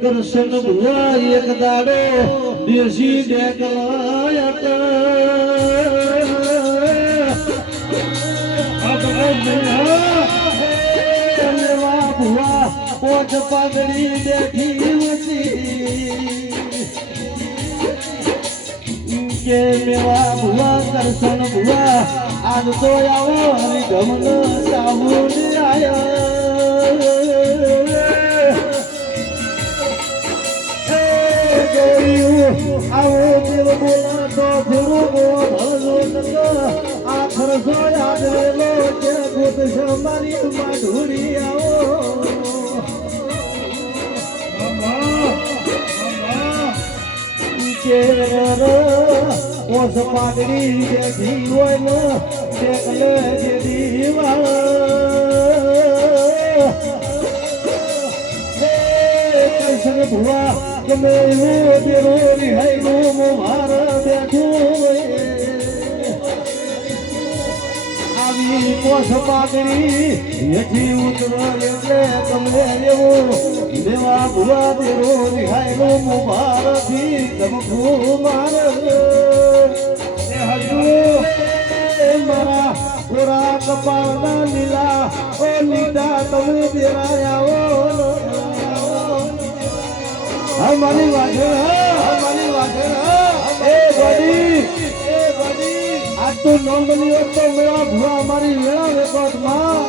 કરશન ભુવા એક દાડો દેશી ડેકલાયા ભુવા પોચ પાઘડી દેખી કે મેવા ભુવા કરશન ભુવા આજ તો આવો હરિગમન સાબુન આવો દિલ બોલા તો આખર સો યાદ રેલો કે ગોત મારી માધુરી આવો ઓસ પાઘડી દેખી હોય ને દેખલે જે દીવા કરશન ભુવા ગમે એવું દેરો રિહાઈનું માર બેઠું આવી પોસ પાઘડી હેઠી ઉતરો એટલે ગમે એવું દેવા ભુવા દેરો રિહાઈનું મારથી ગમખું માર મારા પૂરા કપાળના લીલા ઓ લીધા તમે દેરાયા મારી વાઘર એ ગોડી આજ તો નોંધણી હોત તો મેળા ભૂવા અમારી વેળા વેકોટ માં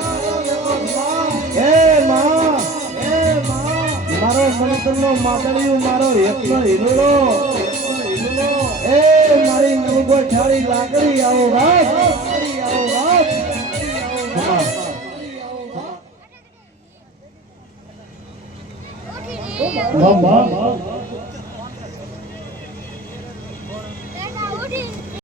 મારો મનતરનો માતળિયું મારો હેતનો હિલોડો એ મારી નવગો ઠાળી લાકડી આવો રાત Mama.